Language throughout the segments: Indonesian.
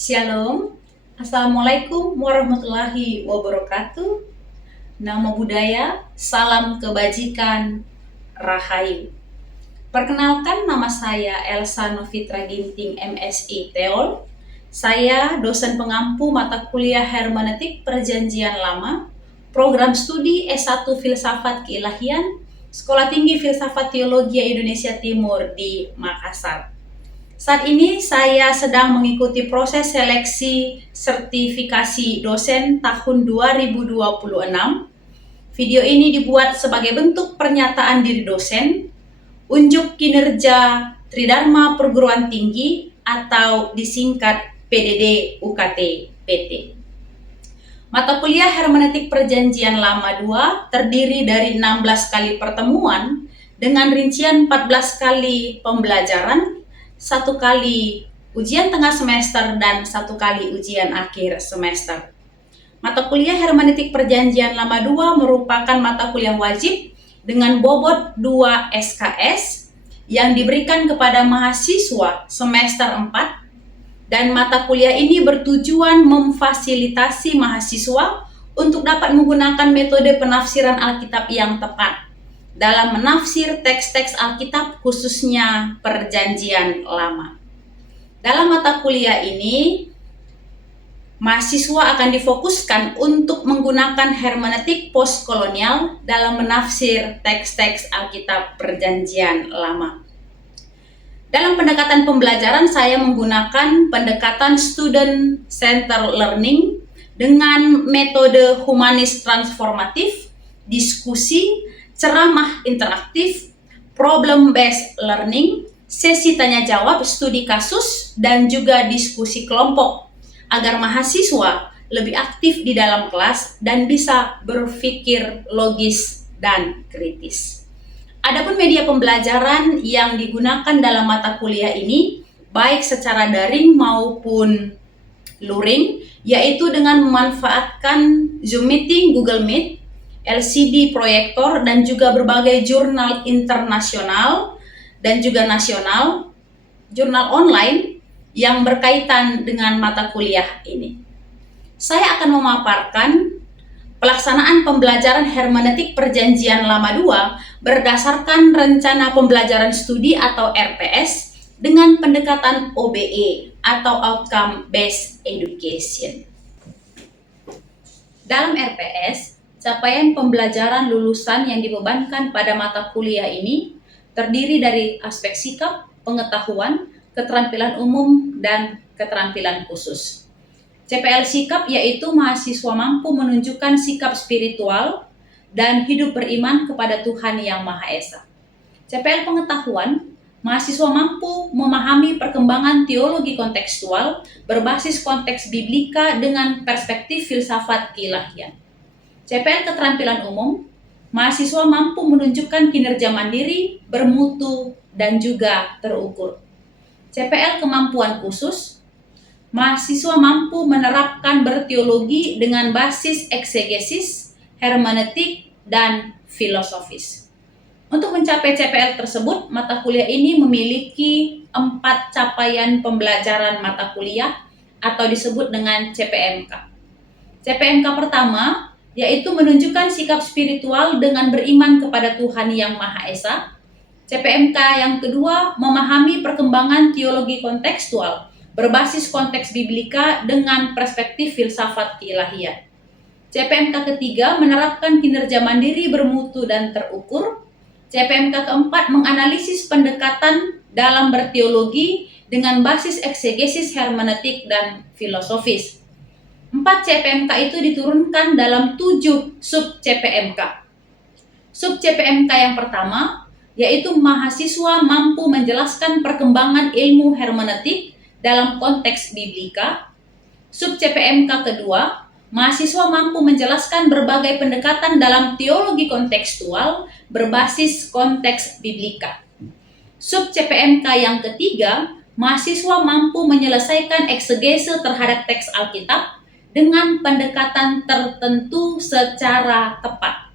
Shalom, Assalamualaikum warahmatullahi wabarakatuh. Nama budaya, salam kebajikan, rahayu. Perkenalkan, nama saya Elsa Novitra Ginting, MSI Teol. Saya dosen pengampu mata kuliah Hermeneutik Perjanjian Lama, program studi S1 Filsafat Keilahian, Sekolah Tinggi Filsafat Teologi Indonesia Timur di Makassar. Saat ini saya sedang mengikuti proses seleksi sertifikasi dosen tahun 2026. Video ini dibuat sebagai bentuk pernyataan diri dosen, unjuk kinerja Tridharma Perguruan Tinggi atau disingkat PDD UKT PT. Mata kuliah Hermeneutik Perjanjian Lama 2 terdiri dari 16 kali pertemuan dengan rincian 14 kali pembelajaran, 1 kali ujian tengah semester, dan 1 kali ujian akhir semester. Mata kuliah Hermeneutik Perjanjian Lama 2 merupakan mata kuliah wajib dengan bobot 2 SKS yang diberikan kepada mahasiswa semester 4, dan mata kuliah ini bertujuan memfasilitasi mahasiswa untuk dapat menggunakan metode penafsiran Alkitab yang tepat dalam menafsir teks-teks Alkitab, khususnya Perjanjian Lama. Dalam mata kuliah ini, mahasiswa akan difokuskan untuk menggunakan hermeneutik postkolonial dalam menafsir teks-teks Alkitab Perjanjian Lama. Dalam pendekatan pembelajaran, saya menggunakan pendekatan student center learning dengan metode humanis transformatif, diskusi, ceramah interaktif, problem based learning, sesi tanya jawab, studi kasus, dan juga diskusi kelompok agar mahasiswa lebih aktif di dalam kelas dan bisa berpikir logis dan kritis. Adapun media pembelajaran yang digunakan dalam mata kuliah ini baik secara daring maupun luring, yaitu dengan memanfaatkan Zoom Meeting, Google Meet, LCD proyektor, dan juga berbagai jurnal internasional dan juga nasional, jurnal online yang berkaitan dengan mata kuliah ini. Saya akan memaparkan pelaksanaan pembelajaran Hermeneutik Perjanjian Lama 2 berdasarkan rencana pembelajaran studi atau RPS dengan pendekatan OBE atau Outcome Based Education. Dalam RPS, capaian pembelajaran lulusan yang dibebankan pada mata kuliah ini terdiri dari aspek sikap, pengetahuan, keterampilan umum, dan keterampilan khusus. CPL sikap yaitu mahasiswa mampu menunjukkan sikap spiritual dan hidup beriman kepada Tuhan Yang Maha Esa. CPL pengetahuan, mahasiswa mampu memahami perkembangan teologi kontekstual berbasis konteks biblika dengan perspektif filsafat keilahian. CPL keterampilan umum, mahasiswa mampu menunjukkan kinerja mandiri, bermutu, dan juga terukur. CPL kemampuan khusus, mahasiswa mampu menerapkan berteologi dengan basis eksegesis, hermeneutik, dan filosofis. Untuk mencapai CPL tersebut, mata kuliah ini memiliki 4 capaian pembelajaran mata kuliah atau disebut dengan CPMK. CPMK pertama yaitu menunjukkan sikap spiritual dengan beriman kepada Tuhan Yang Maha Esa. CPMK yang kedua, memahami perkembangan teologi kontekstual berbasis konteks biblika dengan perspektif filsafat keilahian. CPMK ketiga, menerapkan kinerja mandiri, bermutu, dan terukur. CPMK keempat, menganalisis pendekatan dalam berteologi dengan basis eksegesis, hermeneutik, dan filosofis. 4 CPMK itu diturunkan dalam 7 sub CPMK. Sub CPMK yang pertama, yaitu mahasiswa mampu menjelaskan perkembangan ilmu hermeneutik dalam konteks biblika. Sub CPMK kedua, mahasiswa mampu menjelaskan berbagai pendekatan dalam teologi kontekstual berbasis konteks biblika. Sub CPMK yang ketiga, mahasiswa mampu menyelesaikan eksegese terhadap teks Alkitab dengan pendekatan tertentu secara tepat.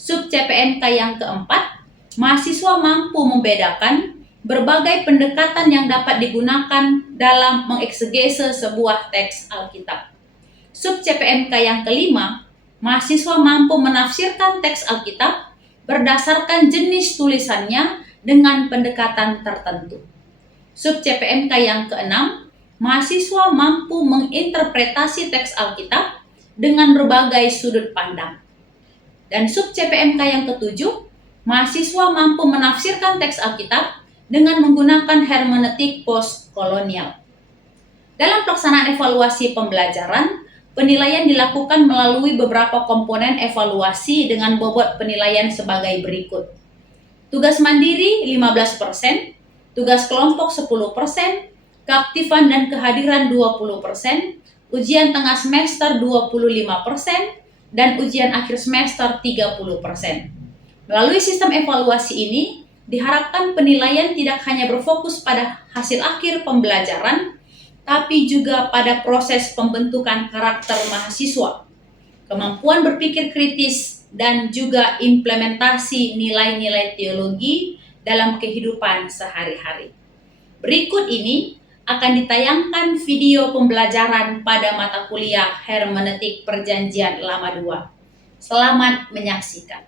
Sub CPMK yang keempat, mahasiswa mampu membedakan berbagai pendekatan yang dapat digunakan dalam mengeksegese sebuah teks Alkitab. Sub CPMK yang kelima, mahasiswa mampu menafsirkan teks Alkitab berdasarkan jenis tulisannya dengan pendekatan tertentu. Sub CPMK yang keenam, mahasiswa mampu menginterpretasi teks Alkitab dengan berbagai sudut pandang. Dan sub CPMK yang ketujuh, mahasiswa mampu menafsirkan teks Alkitab dengan menggunakan hermeneutik postkolonial. Dalam pelaksanaan evaluasi pembelajaran, penilaian dilakukan melalui beberapa komponen evaluasi dengan bobot penilaian sebagai berikut. Tugas mandiri 15%, tugas kelompok 10%, keaktifan dan kehadiran 20%, ujian tengah semester 25%, dan ujian akhir semester 30%. Melalui sistem evaluasi ini, diharapkan penilaian tidak hanya berfokus pada hasil akhir pembelajaran, tapi juga pada proses pembentukan karakter mahasiswa, kemampuan berpikir kritis, dan juga implementasi nilai-nilai teologi dalam kehidupan sehari-hari. Berikut ini akan ditayangkan video pembelajaran pada mata kuliah Hermeneutik Perjanjian Lama 2. Selamat menyaksikan.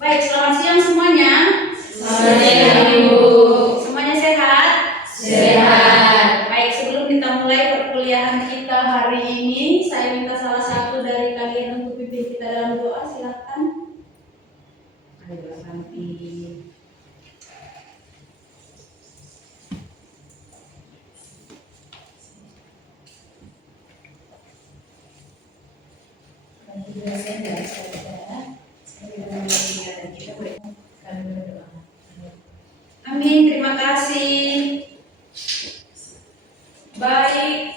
Baik, selamat siang semuanya. Selamat siang, Ibu. Semuanya sehat? Sehat. Baik, sebelum kita mulai perkuliahan kita hari ini, saya minta salah satu dari kalian untuk pimpin kita dalam doa. Silakan. Ayo, Santi. Amin, terima kasih. Baik,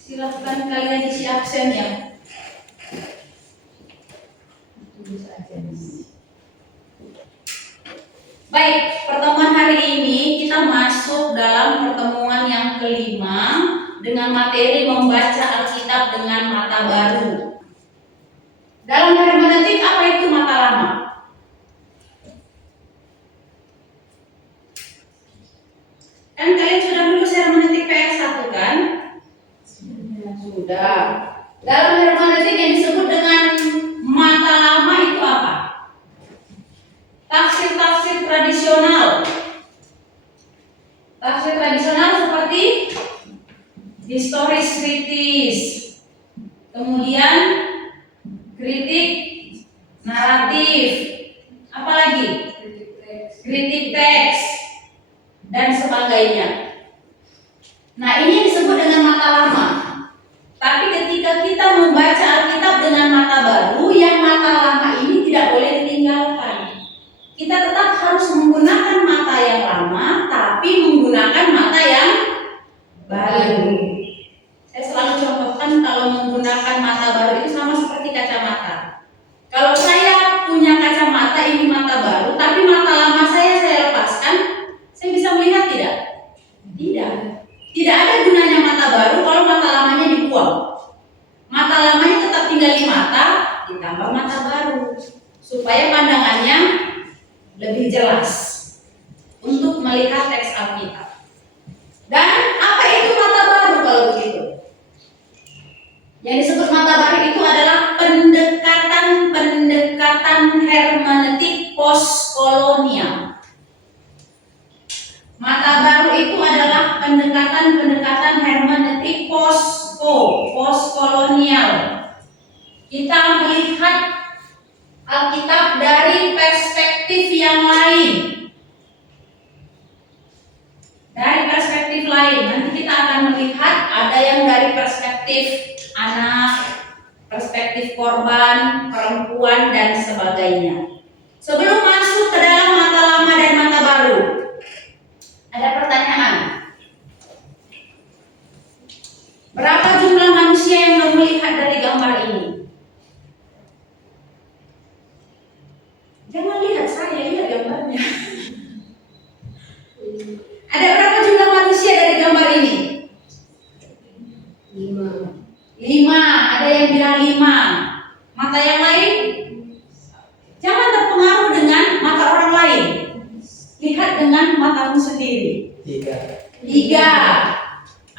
silakan kalian isi absen ya. Baik, pertemuan hari ini kita masuk dalam pertemuan yang kelima dengan materi membaca Alkitab dengan mata baru. Dalam hermeneutik, apa itu mata lama? Kan kalian sudah lulus hermeneutik PS1 kan? Sudah. Dalam hermeneutik yang disebut dengan mata lama itu apa? Tafsir-tafsir tradisional. Tafsir tradisional seperti historis kritis, kemudian kritik naratif, apalagi kritik teks, dan sebagainya. Nah, ini disebut dengan mata lama. Tapi ketika kita membaca Alkitab dengan mata baru, yang mata lama ini tidak boleh ditinggalkan. Kita tetap harus menggunakan mata yang lama, tapi menggunakan mata yang baru. Saya selalu contohkan kalau menggunakan mata baru itu sama seperti kacamata. Kalau saya punya kacamata, ini mata baru, tapi mata lama saya lepaskan, saya bisa melihat tidak? Tidak. Tidak ada gunanya mata baru kalau mata lamanya dibuang. Mata lamanya tetap tinggal di mata, ditambah mata baru, supaya pandangannya lebih jelas untuk melihat teks Alkitab. Dan apa itu mata baru kalau begitu? Yang disebut mata baru itu adalah pendekatan hermeneutik postkolonial. Mata baru itu adalah pendekatan hermeneutik postkolonial. Kita melihat Alkitab dari perspektif yang lain. Dari perspektif lain, nanti kita akan melihat ada yang dari perspektif anak, perspektif korban, perempuan, dan sebagainya. Sebelum masuk ke dalam mata lama dan mata baru, ada pertanyaan. Berapa jumlah manusia yang kamu lihat dari gambar ini? Jangan lihat saya, lihat gambarnya. Ada berapa jumlah manusia dari gambar ini? 5. Ada yang bilang 5. Mata yang lain? Jangan terpengaruh dengan dengan matamu sendiri? 3. 3.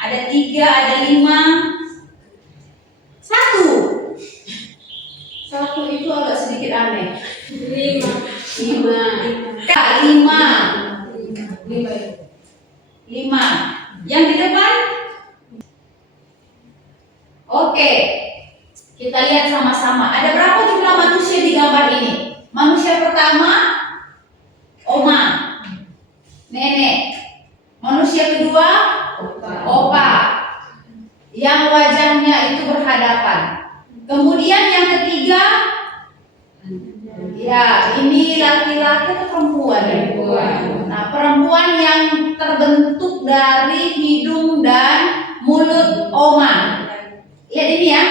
Ada 3, ada 5. 1. 1 itu agak sedikit aneh. 5. 5. 5. 5. Yang di depan? Oke. Kita lihat sama-sama. Ada berapa jumlah manusia di gambar ini? Manusia pertama, oma, nenek. Manusia kedua, opa, yang wajahnya itu berhadapan. Kemudian yang ketiga, ya ini laki-laki atau perempuan? Nah, perempuan yang terbentuk dari hidung dan mulut oma. Lihat ini ya.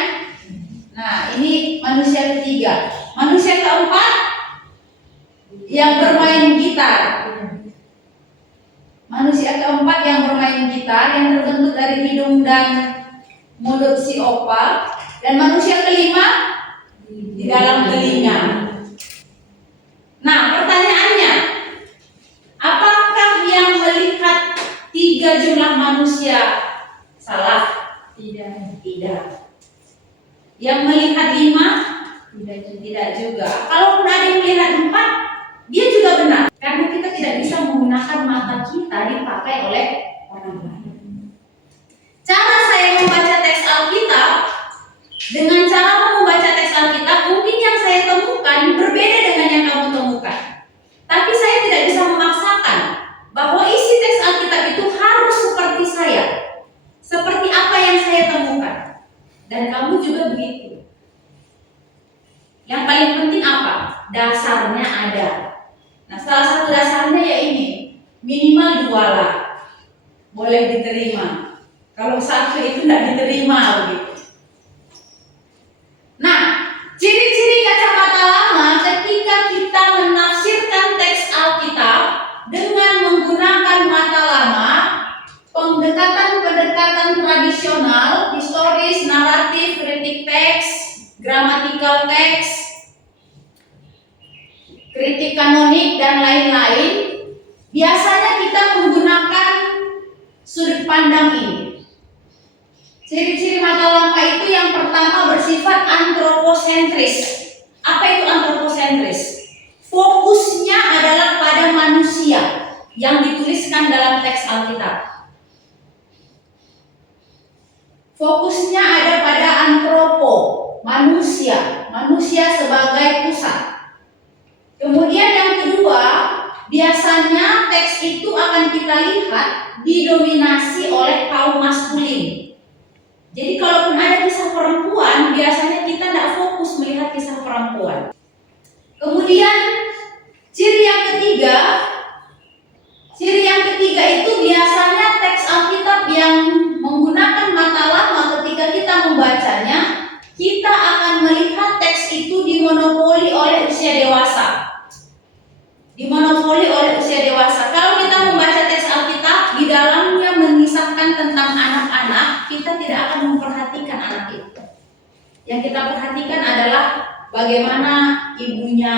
Nah, ini manusia ketiga. Manusia keempat yang bermain gitar. Manusia keempat yang bermain gitar yang terbentuk dari hidung dan mulut si opa. Dan manusia kelima di dalam telinga. Nah, pertanyaannya, apakah yang melihat 3 jumlah manusia salah? Tidak. Yang melihat 5? Tidak juga. Kalaupun ada yang melihat 4, dia juga benar. Karena kita tidak bisa menggunakan mata kita dipakai oleh orang lain. Cara saya membaca teks Alkitab dengan cara membaca teks Alkitab mungkin yang saya temukan berbeda dengan yang kamu temukan. Tapi saya tidak bisa memaksakan bahwa isi teks Alkitab itu harus seperti saya. Seperti apa yang saya temukan. Dan kamu juga begitu. Yang paling penting apa? Dasarnya ada. Nah, salah satu dasarnya ya ini. Minimal 2 lah. Boleh diterima. Kalau 1 itu tidak diterima begitu. Nah, ciri-ciri kacamata lama ketika kita menafsirkan teks Alkitab dengan menggunakan mata lama, pendekatan-pendekatan tradisional, historis, naratif, kritik teks, gramatikal teks, kritik kanonik, dan lain-lain, biasanya kita menggunakan sudut pandang ini. Ciri-ciri mata lama itu yang pertama bersifat antroposentris. Apa itu antroposentris? Fokusnya adalah pada manusia yang dituliskan dalam teks Alkitab. Fokusnya ada pada antropo, manusia sebagai pusat. Kemudian yang kedua, biasanya teks itu akan kita lihat didominasi oleh kaum maskulin. Jadi kalaupun ada kisah perempuan, biasanya kita tidak fokus melihat kisah perempuan. Kemudian ciri yang ketiga itu biasanya teks Alkitab yang menggunakan mata lama ketika kita membacanya, kita akan melihat teks itu dimonopoli oleh usia dewasa. Kalau kita membaca teks Alkitab, di dalamnya mengisahkan tentang anak-anak, kita tidak akan memperhatikan anak itu. Yang kita perhatikan adalah bagaimana ibunya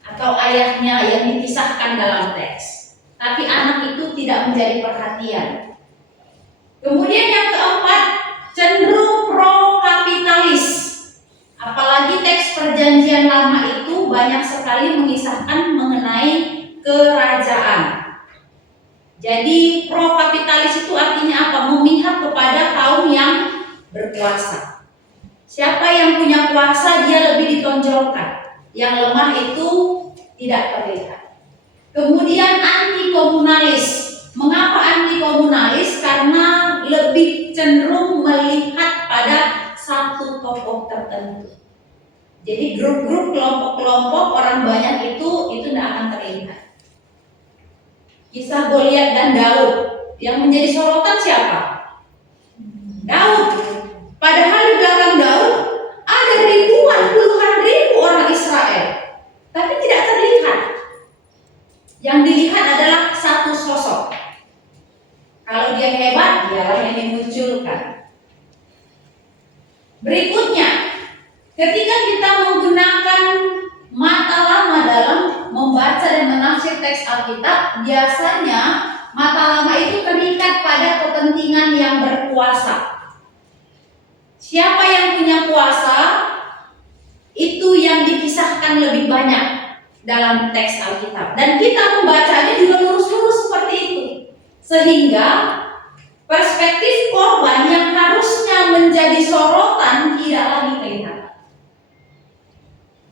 atau ayahnya yang dikisahkan dalam teks. Tapi anak itu tidak menjadi perhatian. Kemudian yang keempat, cenderung pro-kapitalis. Apalagi teks Perjanjian Lama itu banyak sekali mengisahkan mengenai kerajaan. Jadi pro-kapitalis itu artinya apa? Memihak kepada kaum yang berkuasa. Siapa yang punya kuasa dia lebih ditonjolkan. Yang lemah itu tidak terlihat. Kemudian anti-komunalis. Mengapa anti-komunalis? Karena lebih cenderung melihat pada satu tokoh tertentu. Jadi grup-grup, kelompok-kelompok orang banyak itu tidak akan terlihat. Kisah Goliat dan Daud yang menjadi sorotan siapa? Daud. Padahal di belakang Daud ada ribuan, puluhan ribu orang Israel, tapi tidak terlihat. Yang dilihat adalah satu sosok. Kalau dia hebat, dialah yang dimunculkan. Berikutnya, ketika kita menggunakan mata lama dalam membaca dan menafsir teks Alkitab, biasanya mata lama itu terikat pada kepentingan yang berkuasa. Siapa yang punya kuasa, itu yang dikisahkan lebih banyak dalam teks Alkitab. Dan kita membacanya juga lurus-lurus seperti itu. Sehingga perspektif korban yang harusnya menjadi sorotan tidak lagi kelihatan.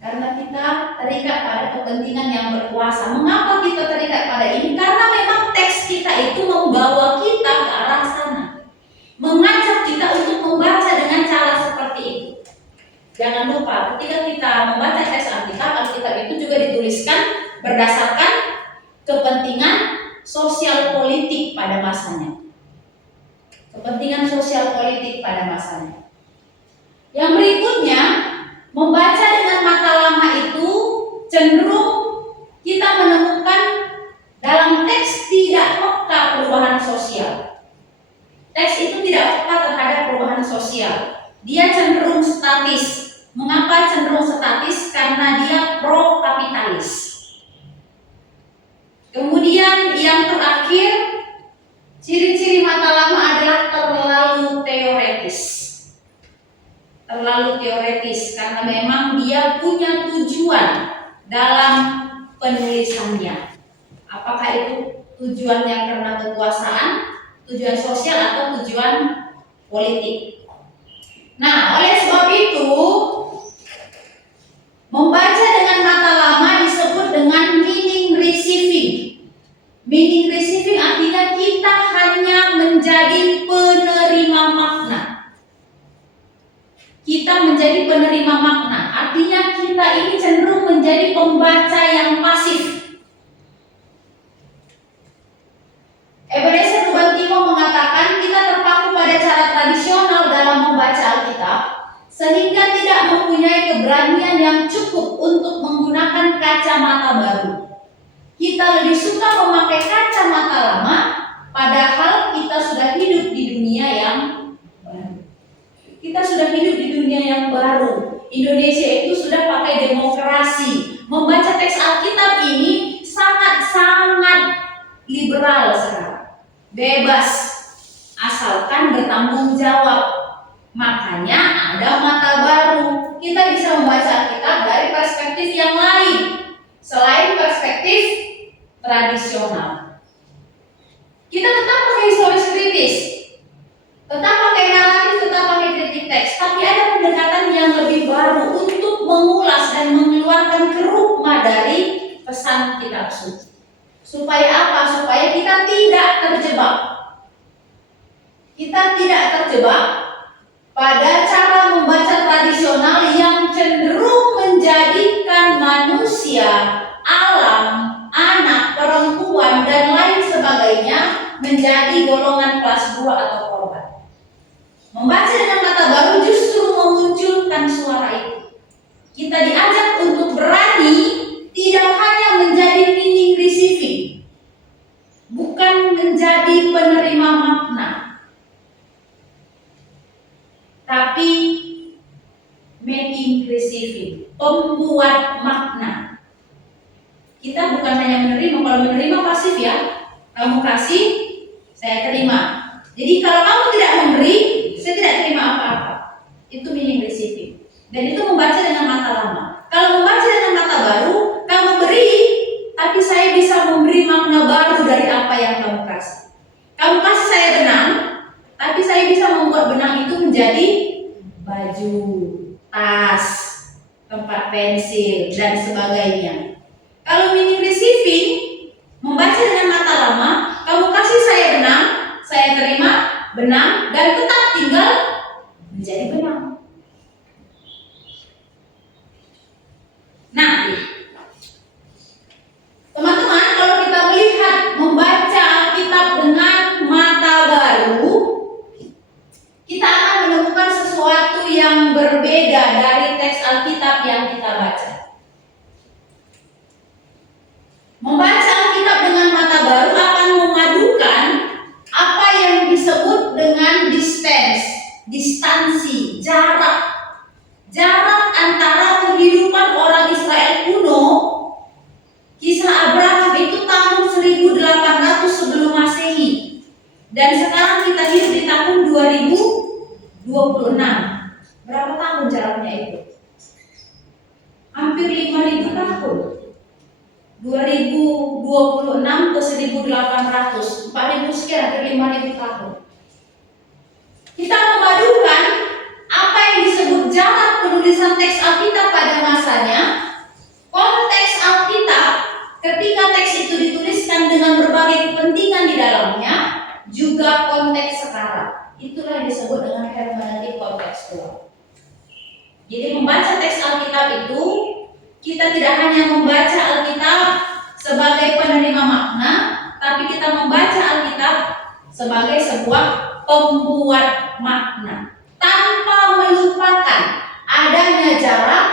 Karena kita terikat pada kepentingan yang berkuasa. Mengapa kita terikat pada ini? Karena memang teks kita itu membawa kita ke arah sana. Mengajak kita untuk membaca dengan cara seperti itu. Jangan lupa, ketika kita membaca teks Alkitab itu juga dituliskan berdasarkan kepentingan sosial politik pada masanya. Kepentingan sosial politik pada masanya. Yang berikutnya, membaca dengan mata lama itu cenderung kita menemukan dalam teks tidak peka perubahan sosial. Teks itu tidak peka terhadap perubahan sosial. Dia cenderung statis. Mengapa cenderung statis? Karena dia pro kapitalis. Kemudian yang terakhir, ciri-ciri mata lama adalah terlalu teoretis. Terlalu teoretis karena memang dia punya tujuan dalam penulisannya. Apakah itu tujuannya karena kekuasaan, tujuan sosial atau tujuan politik. Nah, oleh sebab itu membaca dengan mata lama disebut dengan meaning receiving. Meaning receiving artinya kita hanya menjadi penerima makna. Kita menjadi penerima makna, artinya kita ini cenderung menjadi pembaca yang pasif. Ebenezer Tubal-Timo mengatakan kita terpaku pada cara tradisional dalam membaca Alkitab, sehingga tidak mempunyai keberanian yang cukup untuk menggunakan kacamata baru. Kita lebih suka memakai kacamata lama, padahal kita sudah hidup di dunia yang baru. Kita sudah hidup di dunia yang baru. Indonesia itu sudah pakai demokrasi. Membaca teks Alkitab ini sangat-sangat liberal sekarang. Bebas, asalkan bertanggung jawab. Makanya ada mata baru. Kita bisa membaca Alkitab dari perspektif yang lain selain perspektif tradisional. Kita tetap pakai historis kritis, tetap pakai naratif, tetap pakai kritik teks, tapi ada pendekatan yang lebih baru untuk mengulas dan mengeluarkan kerukma dari pesan kitab suci. Supaya apa? Supaya kita tidak terjebak. Kita tidak terjebak pada cara membaca tradisional yang cenderung menjadikan manusia, alam, anak, perempuan, dan lain sebagainya menjadi golongan kelas 2 atau korban. Membaca dengan mata baru justru memunculkan suara itu. Kita diajak untuk berani tidak hanya menjadi meaning receiving, bukan menjadi penerima makna, tapi making receiving, pembuat makna. Kita bukan hanya menerima. Kalau menerima pasif ya, kamu kasih, saya terima. Jadi kalau kamu tidak memberi, saya tidak terima apa-apa. Itu meaning receiving. Dan itu membaca dengan mata lama. Kalau membaca dengan mata baru, kamu beri, tapi saya bisa memberi makna baru dari apa yang kamu kasih. Kamu kasih saya benang, tapi saya bisa membuat benang itu menjadi baju, tas, tempat pensil, dan sebagainya. Kalau meaning receiving, membaca dengan mata lama, kamu kasih saya benang, saya terima benang, dan tetap tinggal menjadi benang. Nah, teman-teman, kalau kita melihat membaca Alkitab dengan mata baru, kita akan menemukan sesuatu yang berbeda dari teks Alkitab yang kita baca. 1026 ke 1800, 4000 sekian, hampir 5000 tahun. Kita memadukan apa yang disebut jarak penulisan teks Alkitab pada masanya, konteks Alkitab ketika teks itu dituliskan dengan berbagai kepentingan di dalamnya, juga konteks sekarang. Itulah yang disebut dengan hermeneutik kontekstual. Jadi membaca teks Alkitab itu, kita tidak hanya membaca Alkitab sebagai penerima makna, tapi kita membaca Alkitab sebagai sebuah pembuat makna, tanpa melupakan adanya jarak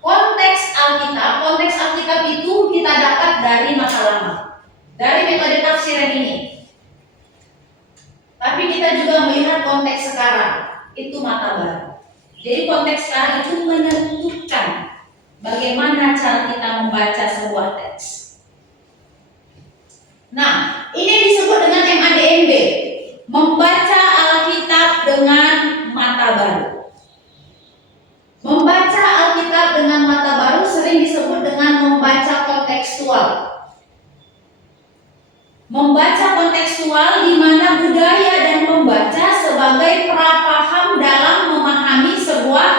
konteks Alkitab. Konteks Alkitab itu kita dapat dari masa lama, dari metode tafsiran ini. Tapi kita juga melihat konteks sekarang, itu mata baru. Jadi konteks sekarang itu menentukan bagaimana cara kita membaca sebuah teks. Nah, ini disebut dengan MADMB, membaca Alkitab dengan mata baru. Membaca Alkitab dengan mata baru sering disebut dengan membaca kontekstual. Membaca kontekstual di mana budaya dan pembaca sebagai prapaham dalam memahami sebuah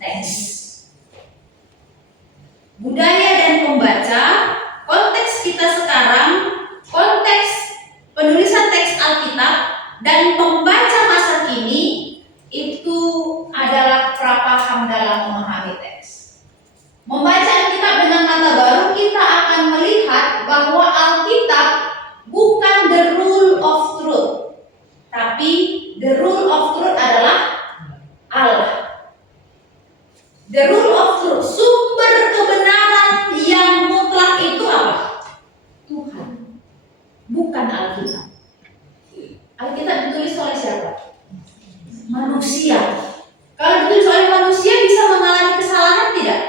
teks. Budaya dan pembaca, konteks kita sekarang, konteks penulisan teks Alkitab dan pembaca masa kini itu adalah prapaham dalam memahami teks. Membaca Alkitab dengan mata baru, kita akan melihat bahwa Alkitab bukan the rule of truth, tapi the rule of truth adalah Allah. The rule of truth, sumber kebenaran yang mutlak itu apa? Tuhan, bukan Alkitab. Alkitab ditulis oleh siapa? Manusia. Kalau ditulis oleh manusia bisa mengalami kesalahan tidak?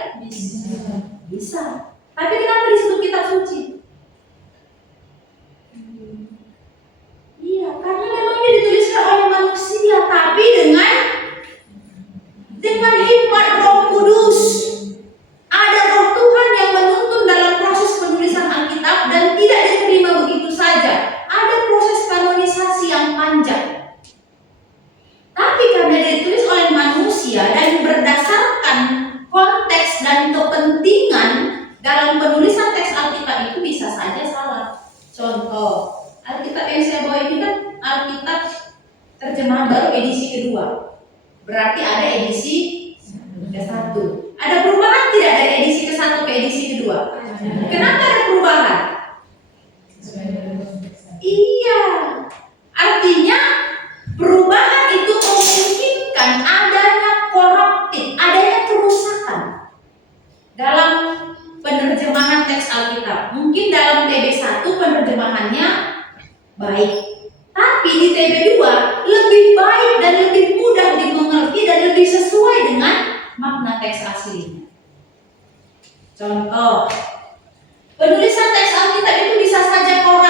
Bisa. Tapi kenapa disebut kitab suci? Iya, karena memang dia dituliskan oleh manusia, tapi dengan hikmat Roh Kudus. Ada Roh Tuhan yang menuntun dalam proses penulisan Alkitab dan tidak diterima begitu saja. Ada proses kanonisasi yang panjang. Tapi karena ditulis oleh manusia dan berdasarkan konteks dan kepentingan dalam penulisan teks Alkitab itu bisa saja salah. Contoh, Alkitab yang saya bawa ini kan Alkitab terjemahan baru edisi kedua. Berarti ada edisi ke-1. Ada perubahan tidak dari edisi ke-1 ke edisi kedua? Kenapa ada perubahan? Iya, artinya perubahan itu memungkinkan adanya koruptif, adanya kerusakan dalam penerjemahan teks Alkitab. Mungkin dalam TB1 penerjemahannya baik, tapi di TB2 lebih baik dan lebih mudah dimengerti dan lebih sesuai dengan makna teks aslinya. Contoh, penulisan teks Alkitab itu bisa saja korup.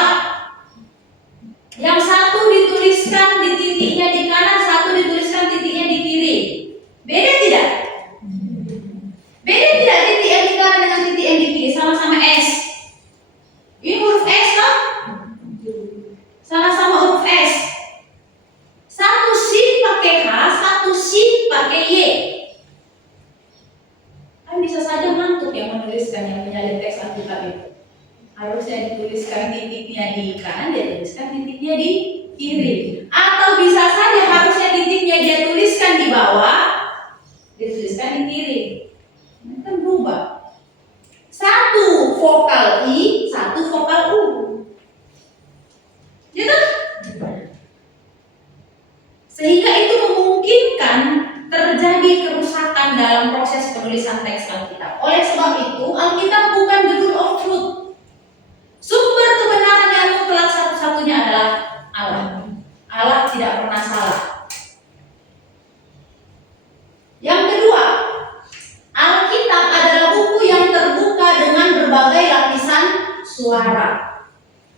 Yang satu dituliskan di titiknya di kanan, satu dituliskan titiknya di kiri. Beda tidak? Beda tidak titik yang di kanan dengan titik yang di kiri? Sama-sama S. Ini huruf S kan? Sama-sama huruf S. Satu sin pakai H, satu sin pakai Y. Kan bisa saja ngantuk yang menuliskan, yang menyalin teks Alkitab itu. Harusnya dituliskan titiknya di kanan, dia tuliskan titiknya di kiri. Atau bisa saja harusnya titiknya dia tuliskan di bawah, dia tuliskan di kiri. Ini kan berubah. Satu vokal I, satu vokal U. Gitu? Sehingga itu memungkinkan terjadi kerusakan dalam proses penulisan teks Alkitab. Oleh sebab itu, Alkitab bukan the rule of truth. Sumber kebenaran yang mutlak satu-satunya adalah Allah. Allah tidak pernah salah. Yang kedua, Alkitab adalah buku yang terbuka dengan berbagai lapisan suara.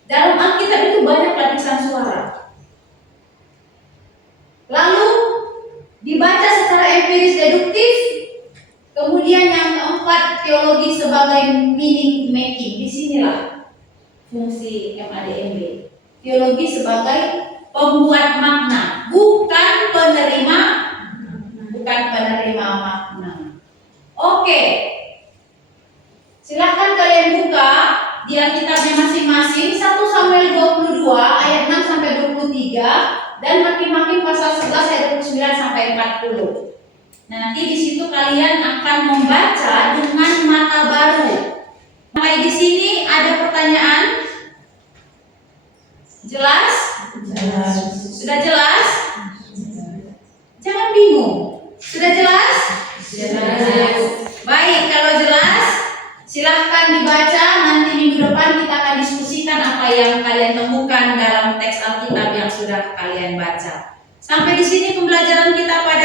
Dalam Alkitab itu banyak lapisan suara. Lalu dibaca secara empiris deduktif. Kemudian yang keempat, teologi sebagai meaning making. Disinilah fungsi MADMB. Teologi sebagai pembuat makna, bukan penerima makna. Oke. Silahkan kalian buka di Alkitabnya masing-masing 1 Samuel 22 ayat 6 sampai 23 dan Hakim-Hakim pasal 11 ayat 29 sampai 40. Nanti di situ kalian akan membaca dengan mata baru. Sampai di sini ada pertanyaan? Jelas? Sudah jelas? Jangan bingung. Sudah jelas? Baik, kalau jelas, silahkan dibaca. Nanti minggu depan kita akan diskusikan apa yang kalian temukan dalam teks Alkitab yang sudah kalian baca. Sampai di sini pembelajaran kita pada